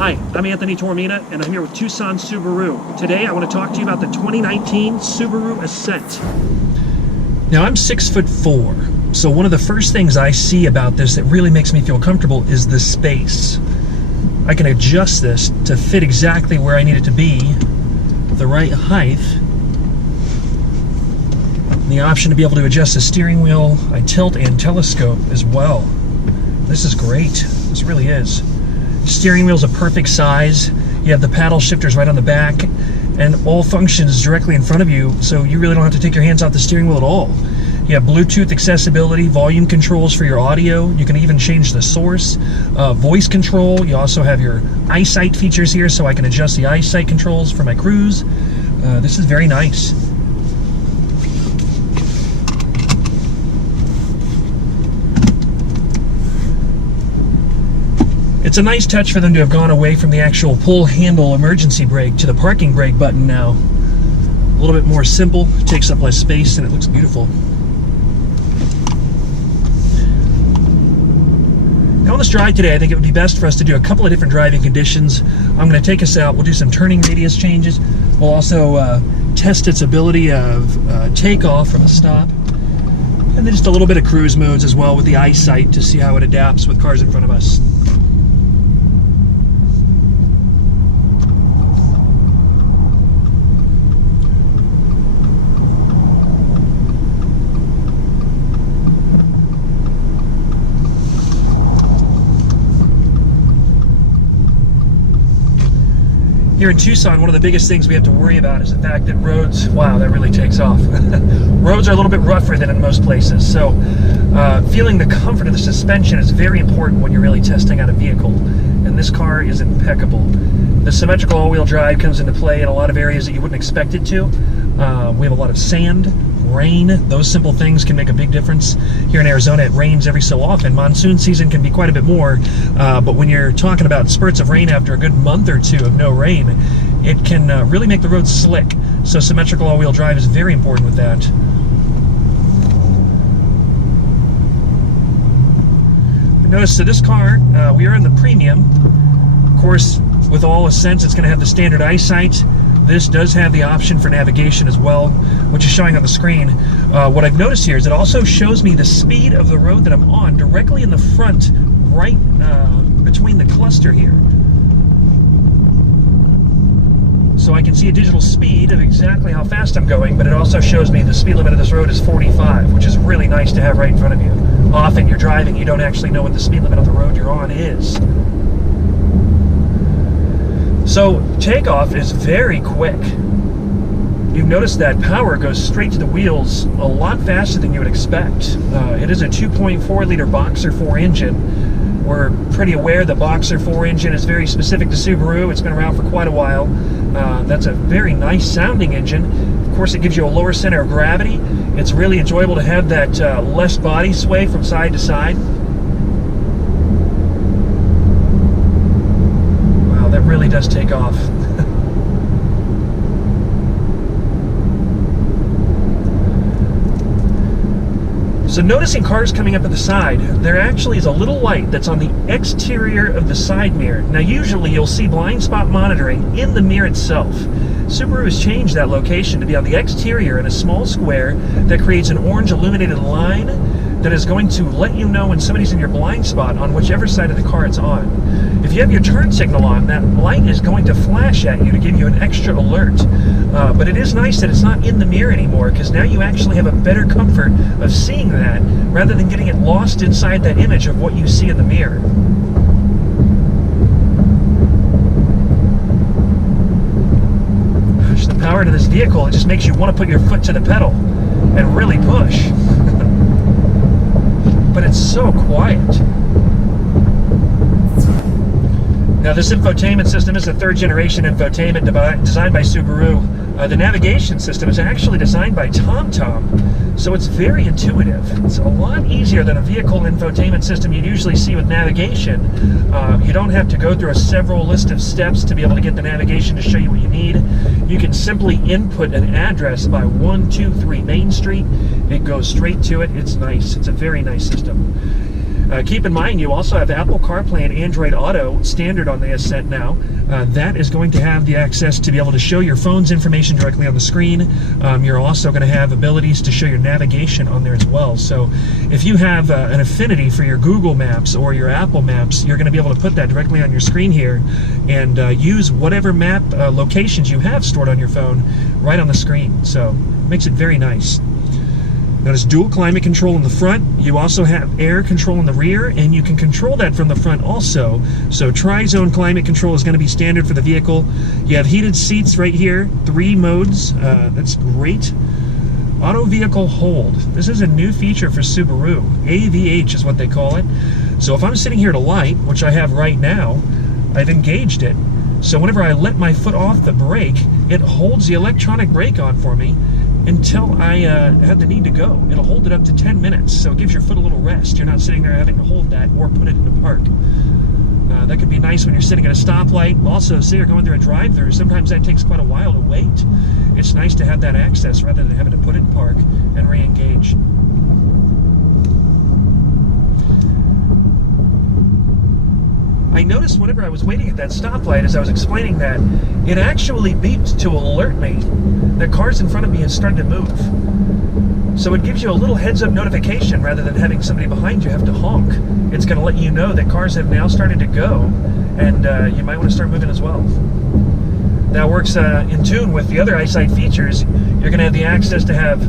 Hi, I'm Anthony Tormina, and I'm here with Tucson Subaru. Today, I want to talk to you about the 2019 Subaru Ascent. Now, I'm 6'4", so one of the first things I see about this that really makes me feel comfortable is the space. I can adjust this to fit exactly where I need it to be, the right height. The option to be able to adjust the steering wheel, I tilt and telescope as well. This is great. This really is. Steering wheel's a perfect size. You have the paddle shifters right on the back, and all functions directly in front of you, so you really don't have to take your hands off the steering wheel at all. You have Bluetooth accessibility, volume controls for your audio. You can even change the source, voice control. You also have your eyesight features here, so I can adjust the eyesight controls for my cruise. This is very nice. It's a nice touch for them to have gone away from the actual pull handle emergency brake to the parking brake button now. A little bit more simple, takes up less space, and it looks beautiful. Now on this drive today, I think it would be best for us to do a couple of different driving conditions. I'm going to take us out, we'll do some turning radius changes. We'll also test its ability of takeoff from a stop. And then just a little bit of cruise modes as well with the eyesight to see how it adapts with cars in front of us. Here in Tucson, one of the biggest things we have to worry about is the fact that roads, wow, that really takes off. Roads are a little bit rougher than in most places, so feeling the comfort of the suspension is very important when you're really testing out a vehicle, and this car is impeccable. The symmetrical all-wheel drive comes into play in a lot of areas that you wouldn't expect it to. We have a lot of sand, rain, those simple things can make a big difference. Here in Arizona, it rains every so often. Monsoon season can be quite a bit more, but when you're talking about spurts of rain after a good month or two of no rain, it can really make the roads slick. So symmetrical all-wheel drive is very important with that. But notice that this car, we are in the premium. Of course, with all Ascents, it's going to have the standard eyesight. This does have the option for navigation as well, which is showing on the screen. What I've noticed here is it also shows me the speed of the road that I'm on directly in the front, right between the cluster here. So I can see a digital speed of exactly how fast I'm going, but it also shows me the speed limit of this road is 45, which is really nice to have right in front of you. Often you're driving, you don't actually know what the speed limit of the road you're on is. So takeoff is very quick. You've noticed that power goes straight to the wheels a lot faster than you would expect. It is a 2.4 liter Boxer 4 engine. We're pretty aware the Boxer 4 engine is very specific to Subaru. It's been around for quite a while. That's a very nice sounding engine. Of course, it gives you a lower center of gravity. It's really enjoyable to have that less body sway from side to side. That really does take off. So noticing cars coming up at the side, there actually is a little light that's on the exterior of the side mirror. Now usually you'll see blind spot monitoring in the mirror itself. Subaru has changed that location to be on the exterior in a small square that creates an orange illuminated line that is going to let you know when somebody's in your blind spot on whichever side of the car it's on. If you have your turn signal on, that light is going to flash at you to give you an extra alert. But it is nice that it's not in the mirror anymore, because now you actually have a better comfort of seeing that rather than getting it lost inside that image of what you see in the mirror. Gosh, the power to this vehicle, it just makes you want to put your foot to the pedal and really push. But it's so quiet. Now this infotainment system is a third generation infotainment designed by Subaru. The navigation system is actually designed by TomTom, so it's very intuitive. It's a lot easier than a vehicle infotainment system you'd usually see with navigation. You don't have to go through a several list of steps to be able to get the navigation to show you what you need. You can simply input an address by 123 Main Street. It goes straight to it. It's nice. It's a very nice system. Keep in mind, you also have Apple CarPlay and Android Auto standard on the Ascent now. That is going to have the access to be able to show your phone's information directly on the screen. You're also going to have abilities to show your navigation on there as well. So if you have an affinity for your Google Maps or your Apple Maps, you're going to be able to put that directly on your screen here and use whatever map locations you have stored on your phone right on the screen. So it makes it very nice. Notice dual climate control in the front. You also have air control in the rear, and you can control that from the front also. So tri-zone climate control is going to be standard for the vehicle. You have heated seats right here, 3 modes. That's great. Auto vehicle hold. This is a new feature for Subaru. AVH is what they call it. So if I'm sitting here at a light, which I have right now, I've engaged it. So whenever I let my foot off the brake, it holds the electronic brake on for me until I have the need to go. It'll hold it up to 10 minutes, so it gives your foot a little rest. You're not sitting there having to hold that or put it in the park. That could be nice when you're sitting at a stoplight. Also, say you're going through a drive-thru, sometimes that takes quite a while to wait. It's nice to have that access rather than having to put it in park and re-engage. I noticed whenever I was waiting at that stoplight, as I was explaining that, it actually beeped to alert me that cars in front of me had started to move. So it gives you a little heads-up notification rather than having somebody behind you have to honk. It's going to let you know that cars have now started to go, and you might want to start moving as well. That works in tune with the other eyesight features. You're going to have the access to have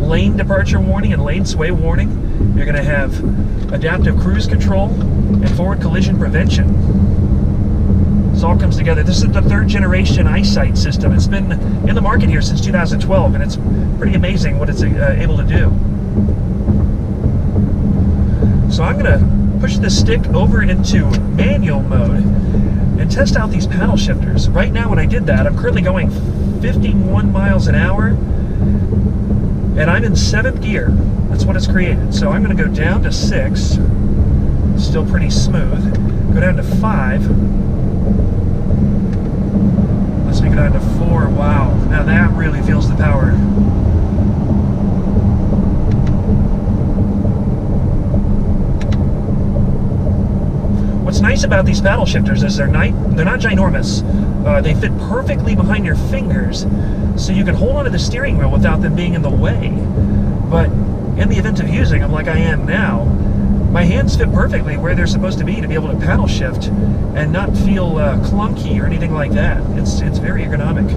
lane departure warning and lane sway warning. You're going to have adaptive cruise control and forward collision prevention. This all comes together. This is the 3rd generation eyesight system. It's been in the market here since 2012, and it's pretty amazing what it's able to do. So I'm going to push this stick over into manual mode and test out these paddle shifters. Right now when I did that, I'm currently going 51 miles an hour, and I'm in 7th gear. That's what it's created. So I'm going to go down to 6. Still pretty smooth. Go down to 5. Let's make it down to 4. Wow. Now that really feels the power. What's nice about these paddle shifters is they're not ginormous. They fit perfectly behind your fingers, so you can hold onto the steering wheel without them being in the way. But in the event of using them like I am now, my hands fit perfectly where they're supposed to be be able to paddle shift and not feel clunky or anything like that. It's very ergonomic.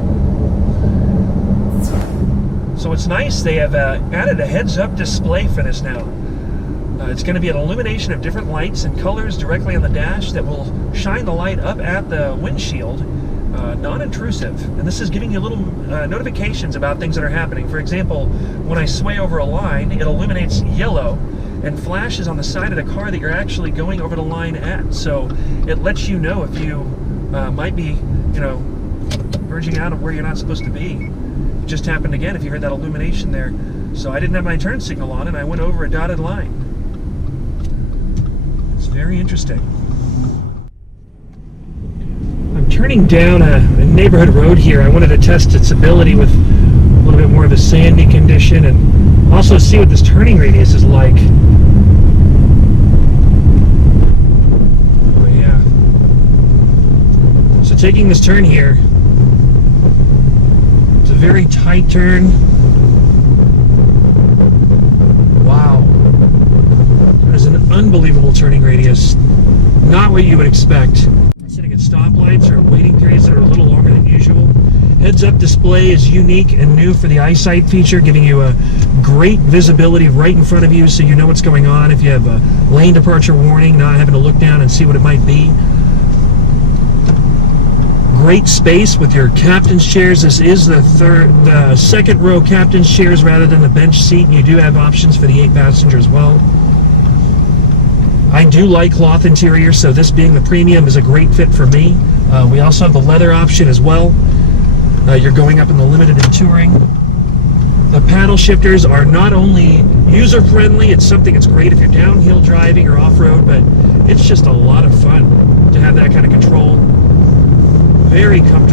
So it's nice, they have added a heads-up display for this now. It's going to be an illumination of different lights and colors directly on the dash that will shine the light up at the windshield, non-intrusive. And this is giving you little notifications about things that are happening. For example, when I sway over a line, it illuminates yellow and flashes on the side of the car that you're actually going over the line at. So it lets you know if you might be, verging out of where you're not supposed to be. It just happened again if you heard that illumination there. So I didn't have my turn signal on and I went over a dotted line. It's very interesting. I'm turning down a neighborhood road here. I wanted to test its ability with a little bit more of a sandy condition and also see what this turning radius is like. Oh yeah. So taking this turn here, it's a very tight turn. Wow. There's an unbelievable turning radius. Not what you would expect. Sitting at stoplights or waiting periods that are a little longer than usual. Heads-up display is unique and new for the eyesight feature, giving you a great visibility right in front of you so you know what's going on. If you have a lane departure warning, not having to look down and see what it might be. Great space with your captain's chairs. This is the 2nd row captain's chairs rather than the bench seat, and you do have options for the 8 passenger as well. I do like cloth interior, so this being the premium is a great fit for me. We also have the leather option as well. You're going up in the limited and touring. The paddle shifters are not only user-friendly, it's something that's great if you're downhill driving or off-road, but it's just a lot of fun to have that kind of control. Very comfortable.